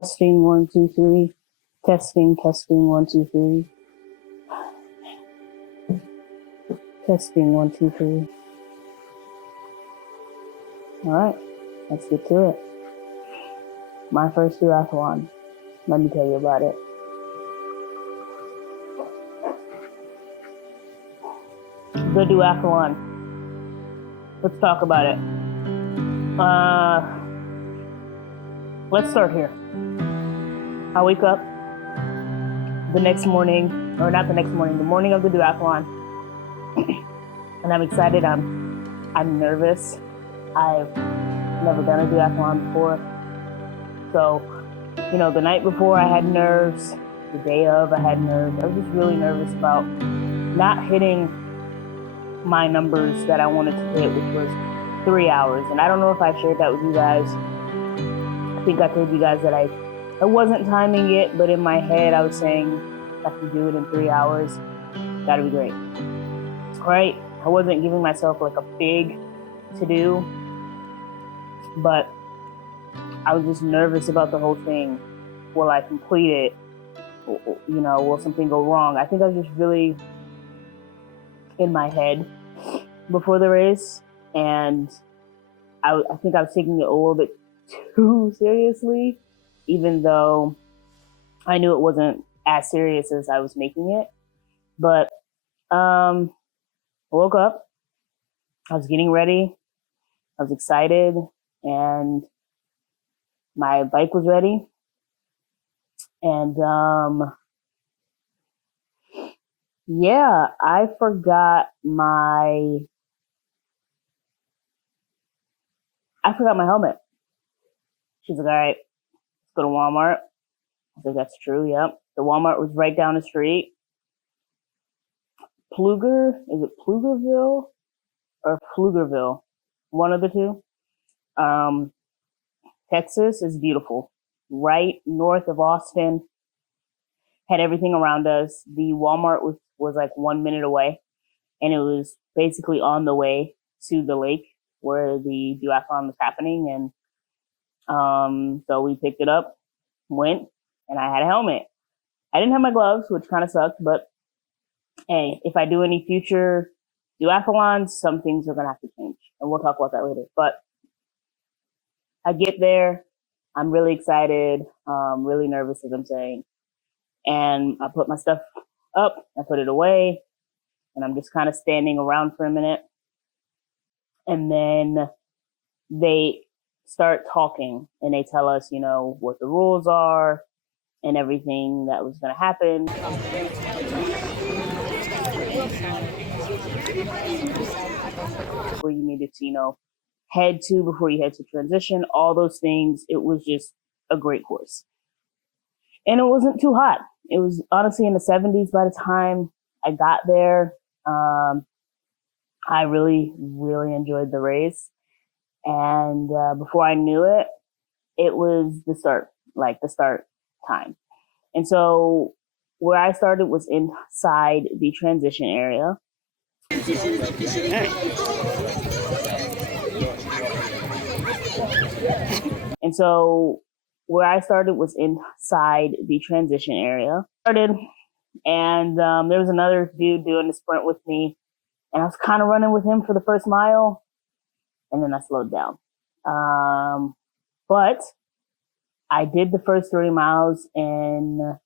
Testing 1, 2, 3. Testing 1, 2, 3. Testing 1, 2, 3. All right, let's get to it. My first duathlon. Let me tell you about it. The duathlon. Let's talk about it. Let's start here. I wake up the next morning, or not the next morning, the morning of the duathlon, and I'm excited. I'm nervous. I've never done a duathlon before. So, the night before I had nerves. The day of I had nerves. I was just really nervous about not hitting my numbers that I wanted to hit, which was 3 hours. And I don't know if I shared that with you guys. I think I told you guys that I wasn't timing it, but in my head I was saying if I can do it in 3 hours, that'd be great. Right? I wasn't giving myself like a big to do, but I was just nervous about the whole thing. Will I complete it? Will something go wrong? I think I was just really in my head before the race, and I think I was taking it a little bit too seriously, even though I knew it wasn't as serious as I was making it. But I woke up, I was getting ready, I was excited, and my bike was ready. And I forgot my helmet. She's like, all right, let's go to Walmart. I said, that's true, yep. The Walmart was right down the street. Is it Pflugerville or Pflugerville? One of the two. Texas is beautiful. Right north of Austin. Had everything around us. The Walmart was like 1 minute away, and it was basically on the way to the lake where the duathlon was happening. And so we picked it up, went, and I had a helmet. I didn't have my gloves, which kind of sucked, but hey, if I do any future duathlons, some things are going to have to change, and we'll talk about that later. But I get there, I'm really excited, really nervous, as I'm saying, and I put my stuff up, I put it away, and I'm just kind of standing around for a minute, and then they start talking, and they tell us, what the rules are, and everything that was going to happen. Where you needed to, head to before you head to transition, all those things. It was just a great course. And it wasn't too hot. It was honestly in the 70s by the time I got there. I really, really enjoyed the race. And before I knew it, it was the start time. And so where I started was inside the transition area. And so where I started was inside the transition area. And there was another dude doing the sprint with me, and I was kind of running with him for the first mile, and then I slowed down. But I did the first 30 miles in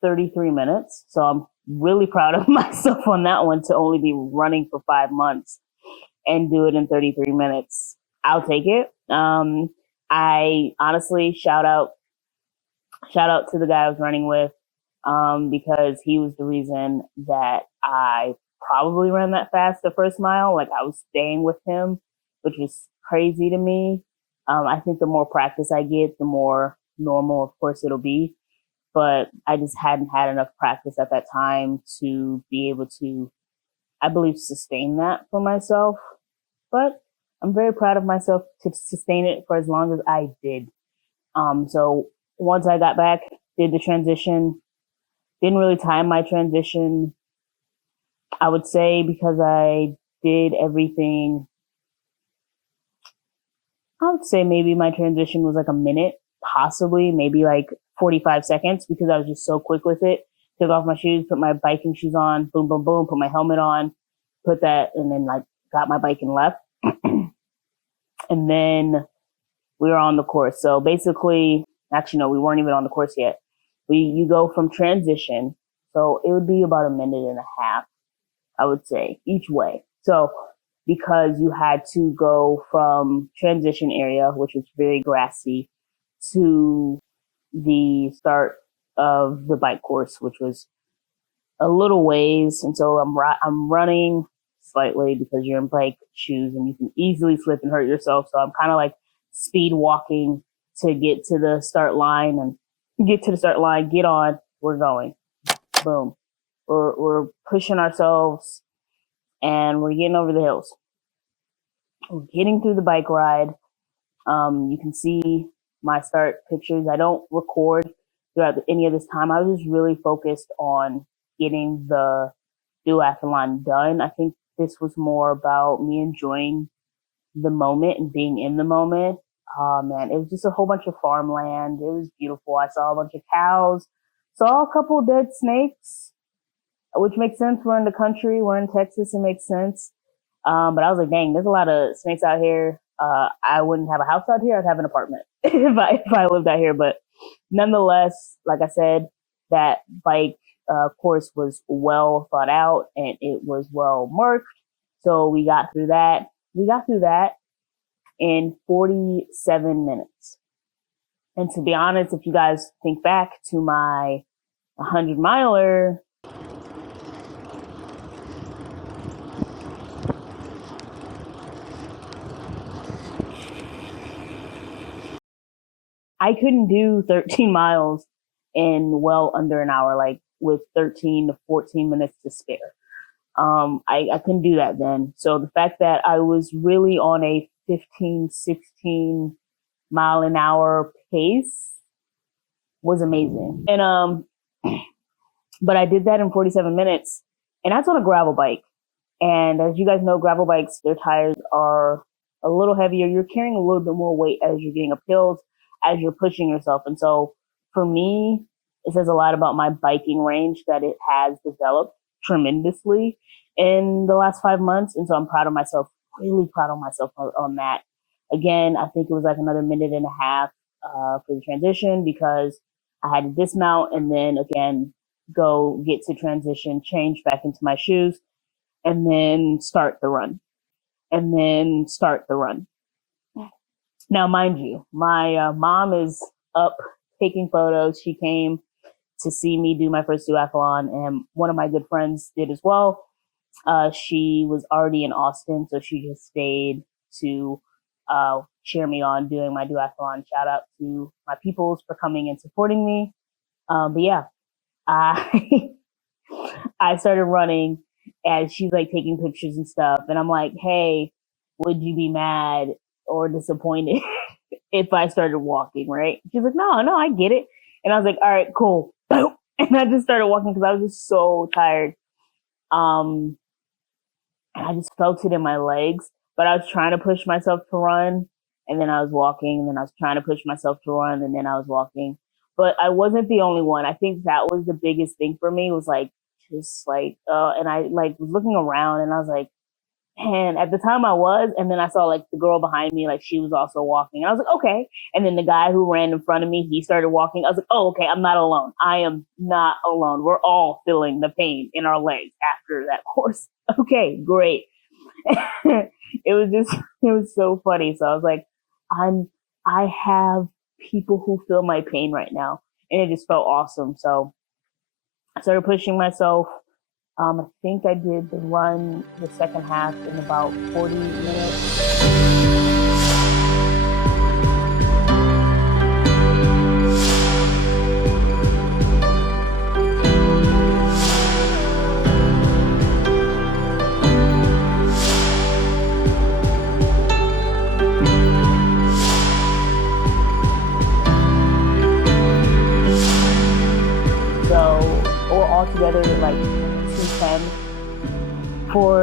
33 minutes. So I'm really proud of myself on that one, to only be running for 5 months and do it in 33 minutes. I'll take it. I honestly shout out to the guy I was running with, because he was the reason that I probably ran that fast the first mile. Like, I was staying with him, which was crazy to me. I think the more practice I get, the more normal, of course, it'll be. But I just hadn't had enough practice at that time to be able to, I believe, sustain that for myself. But I'm very proud of myself to sustain it for as long as I did. So once I got back, did the transition, didn't really time my transition. I would say because I did everything, I would say maybe my transition was like a minute possibly maybe like 45 seconds because I was just so quick with it. Took off my shoes, put my biking shoes on, boom, boom, boom, put my helmet on, put that, and then like got my bike and left. And then we were on the course. So basically, actually, no, we weren't even on the course yet. You go from transition. So it would be about a minute and a half, I would say, each way. So because you had to go from transition area, which was very grassy, to the start of the bike course, which was a little ways. And so I'm running slightly because you're in bike shoes and you can easily slip and hurt yourself. So I'm kind of like speed walking to get to the start line and get to the start line, get on, we're going. Boom. We're pushing ourselves and we're getting over the hills. We're getting through the bike ride. You can see my start pictures. I don't record throughout any of this time. I was just really focused on getting the duathlon done. I think this was more about me enjoying the moment and being in the moment. Oh man, it was just a whole bunch of farmland. It was beautiful. I saw a bunch of cows, saw a couple of dead snakes, which makes sense. We're in the country. We're in Texas. It makes sense. But I was like, dang, there's a lot of snakes out here. I wouldn't have a house out here. I'd have an apartment if I lived out here. But nonetheless, like I said, that bike course was well thought out and it was well marked. So we got through that. We got through that in 47 minutes. And to be honest, if you guys think back to my 100 miler, I couldn't do 13 miles in well under an hour, like with 13 to 14 minutes to spare. I couldn't do that then. So the fact that I was really on a 15, 16 mile an hour pace was amazing. And, but I did that in 47 minutes and that's on a gravel bike. And as you guys know, gravel bikes, their tires are a little heavier. You're carrying a little bit more weight as you're getting up hills, as you're pushing yourself. And so for me, it says a lot about my biking range that it has developed tremendously in the last 5 months. And so I'm proud of myself, really proud of myself on that. Again, I think it was like another minute and a half for the transition because I had to dismount and then again, go get to transition, change back into my shoes, and then start the run. Now, mind you, my mom is up taking photos. She came to see me do my first duathlon, and one of my good friends did as well. She was already in Austin, so she just stayed to cheer me on doing my duathlon. Shout out to my peoples for coming and supporting me. But yeah, I I started running, and she's like taking pictures and stuff, and I'm like, hey, would you be mad or disappointed if I started walking, right? She's like, no, I get it. And I was like, all right, cool. And I just started walking because I was just so tired. And I just felt it in my legs, but I was trying to push myself to run. And then I was walking, and then I was trying to push myself to run, and then I was walking. But I wasn't the only one. I think that was the biggest thing for me was like, just like, and I like was looking around and I was like, and at the time I was, and then I saw like the girl behind me, like she was also walking. And I was like, okay. And then the guy who ran in front of me, he started walking. I was like, oh, okay, I'm not alone. I am not alone. We're all feeling the pain in our legs after that course. Okay, great. It was so funny. So I was like, I have people who feel my pain right now. And it just felt awesome. So I started pushing myself. I think I did the second half in about 40 minutes. Altogether like 210 for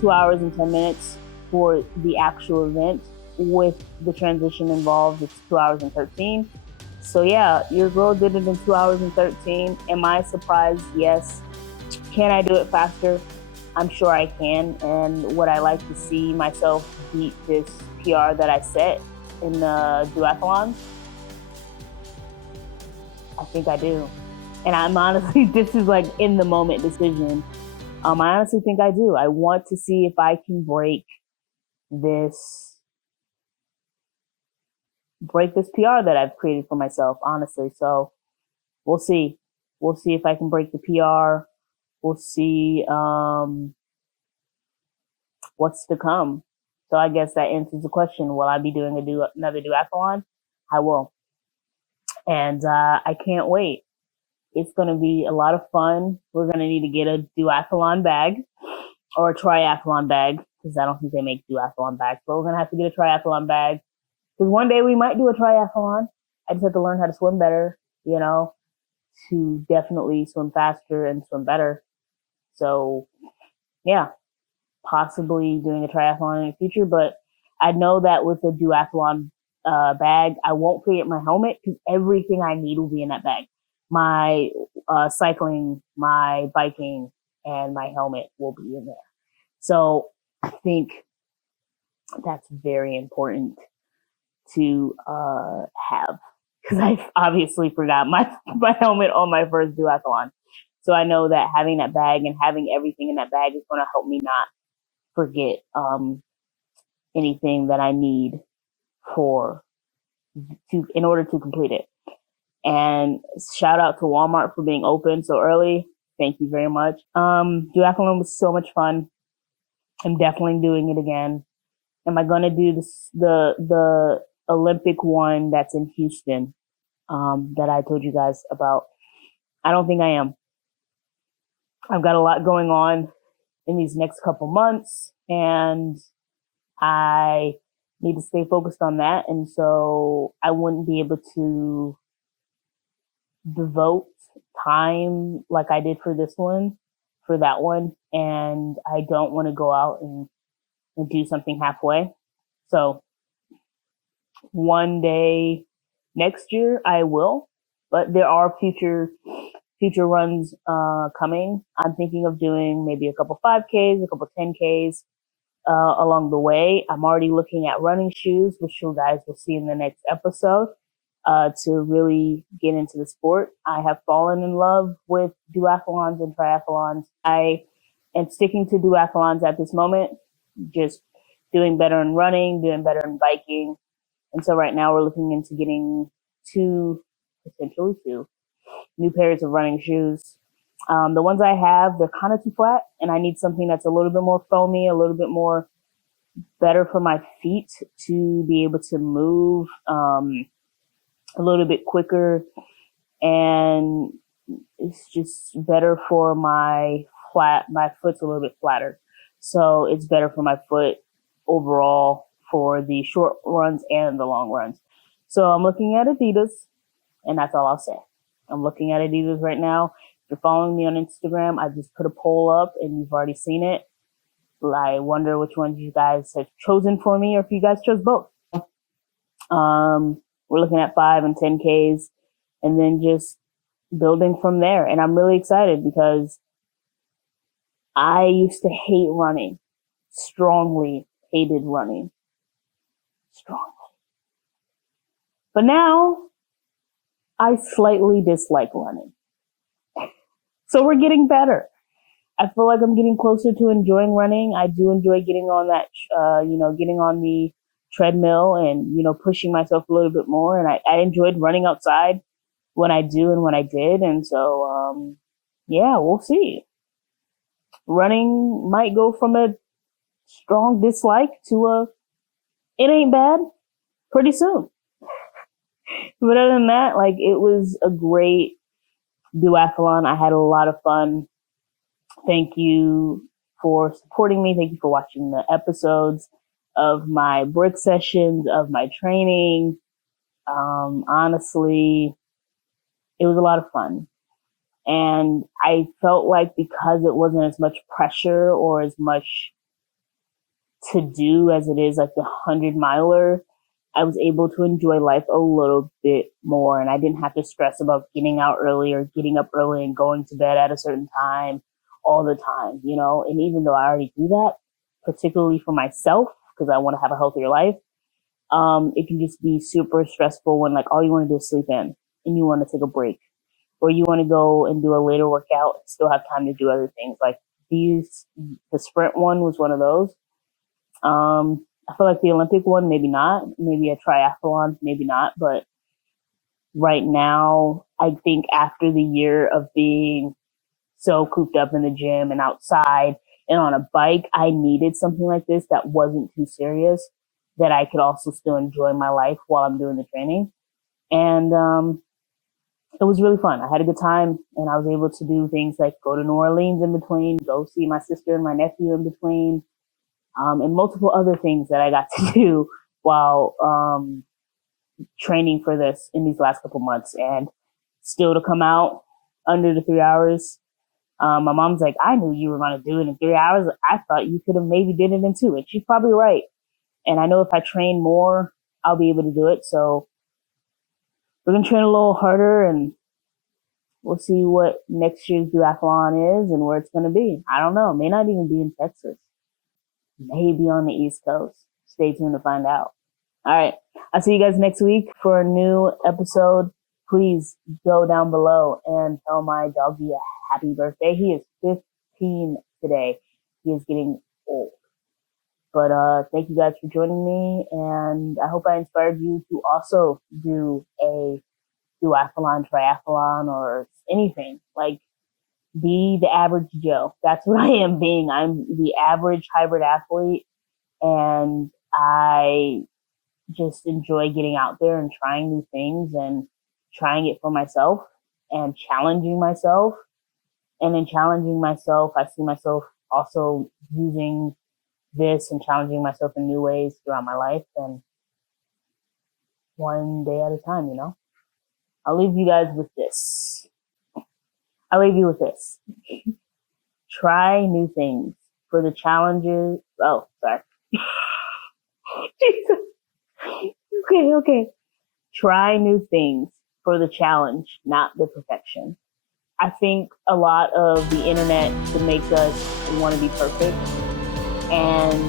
2 hours and 10 minutes for the actual event. with the transition involved, it's 2 hours and 13. So yeah, your girl did it in 2 hours and 13. Am I surprised? Yes. Can I do it faster? I'm sure I can. And would I like to see myself beat this PR that I set in the duathlon? I think I do. And I'm honestly, this is like in the moment decision. I honestly think I do. I want to see if I can break this PR that I've created for myself, honestly. So we'll see. We'll see if I can break the PR. We'll see what's to come. So I guess that answers the question. Will I be doing another duathlon? I will. And I can't wait. It's going to be a lot of fun. We're going to need to get a duathlon bag or a triathlon bag because I don't think they make duathlon bags, but we're going to have to get a triathlon bag because one day we might do a triathlon. I just have to learn how to swim better, to definitely swim faster and swim better. So yeah, possibly doing a triathlon in the future, but I know that with a duathlon bag, I won't forget my helmet because everything I need will be in that bag. My cycling, my biking, and my helmet will be in there. So I think that's very important to have because I obviously forgot my helmet on my first duathlon. So I know that having that bag and having everything in that bag is going to help me not forget anything that I need in order to complete it. And shout out to Walmart for being open so early. Thank you very much. Duathlon was so much fun. I'm definitely doing it again. Am I gonna do the Olympic one that's in Houston that I told you guys about? I don't think I am. I've got a lot going on in these next couple months, and I need to stay focused on that. And so I wouldn't be able to devote time like I did for that one. And I don't want to go out and do something halfway. So one day next year I will, but there are future runs coming. I'm thinking of doing maybe a couple 5Ks, a couple 10Ks along the way. I'm already looking at running shoes, which you guys will see in the next episode. To really get into the sport, I have fallen in love with duathlons and triathlons. I am sticking to duathlons at this moment, just doing better in running, doing better in biking. And so right now we're looking into getting potentially two new pairs of running shoes. The ones I have, they're kind of too flat, and I need something that's a little bit more foamy, a little bit more better for my feet to be able to move a little bit quicker, and it's just better for my foot's a little bit flatter. So it's better for my foot overall for the short runs and the long runs. So I'm looking at Adidas, and that's all I'll say. I'm looking at Adidas right now. If you're following me on Instagram, I just put a poll up and you've already seen it. I wonder which ones you guys have chosen for me or if you guys chose both. We're looking at 5 and 10Ks and then just building from there. And I'm really excited because I used to hate running, strongly hated running, strongly. But now I slightly dislike running. So we're getting better. I feel like I'm getting closer to enjoying running. I do enjoy getting on that, getting on the treadmill and, pushing myself a little bit more. And I enjoyed running outside when I do and when I did. And so, we'll see. Running might go from a strong dislike to it ain't bad pretty soon. But other than that, it was a great duathlon. I had a lot of fun. Thank you for supporting me. Thank you for watching the episodes of my brick sessions, of my training. Honestly, it was a lot of fun. And I felt like because it wasn't as much pressure or as much to do as it is like the 100-miler, I was able to enjoy life a little bit more, and I didn't have to stress about getting out early or getting up early and going to bed at a certain time all the time, you know. And even though I already do that, particularly for myself, because I want to have a healthier life, it can just be super stressful when like all you want to do is sleep in and you want to take a break, or you want to go and do a later workout and still have time to do other things. Like the sprint one was one of those. I feel like the Olympic one, maybe not. Maybe a triathlon, maybe not. But right now, I think after the year of being so cooped up in the gym and outside and on a bike, I needed something like this that wasn't too serious, that I could also still enjoy my life while I'm doing the training. And it was really fun. I had a good time, and I was able to do things like go to New Orleans in between, go see my sister and my nephew in between, and multiple other things that I got to do while training for this in these last couple months. And still to come out under the 3 hours. My mom's like, I knew you were going to do it in 3 hours. I thought you could have maybe did it in 2. And she's probably right. And I know if I train more, I'll be able to do it. So we're going to train a little harder, and we'll see what next year's duathlon is and where it's going to be. I don't know. It may not even be in Texas. Maybe on the East Coast. Stay tuned to find out. All right. I'll see you guys next week for a new episode. Please go down below and tell my doggy a happy birthday. He is 15 today. He is getting old. But thank you guys for joining me, and I hope I inspired you to also do a duathlon, triathlon, or anything. Like, be the average Joe. That's what I am being. I'm the average hybrid athlete, and I just enjoy getting out there and trying new things and trying it for myself and challenging myself. And in challenging myself, I see myself also using this and challenging myself in new ways throughout my life, and one day at a time, you know. I'll leave you guys with this. Try new things for the challenges. Oh, sorry. Jesus. Okay. Try new things for the challenge, not the perfection. I think a lot of the internet can make us want to be perfect. And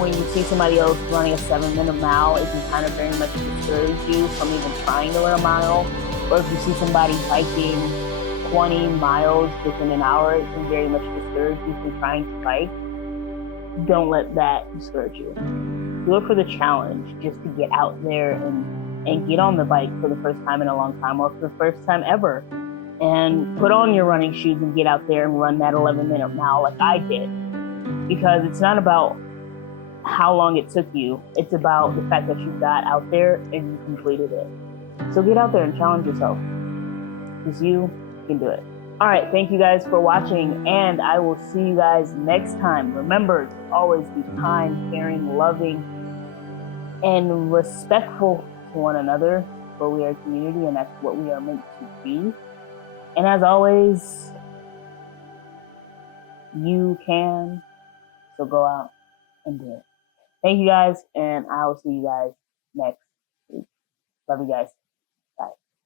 when you see somebody else running a 7-minute mile, it can kind of very much discourage you from even trying to run a mile. Or if you see somebody biking 20 miles within an hour, it can very much discourage you from trying to bike. Don't let that discourage you. Do it for the challenge, just to get out there and get on the bike for the first time in a long time, or for the first time ever. And put on your running shoes and get out there and run that 11-minute mile like I did. Because it's not about how long it took you. It's about the fact that you got out there and you completed it. So get out there and challenge yourself, because you can do it. All right. Thank you guys for watching, and I will see you guys next time. Remember to always be kind, caring, loving, and respectful to one another, for we are a community, and that's what we are meant to be. And as always, you can, so go out and do it. Thank you guys, and I will see you guys next week. Love you guys.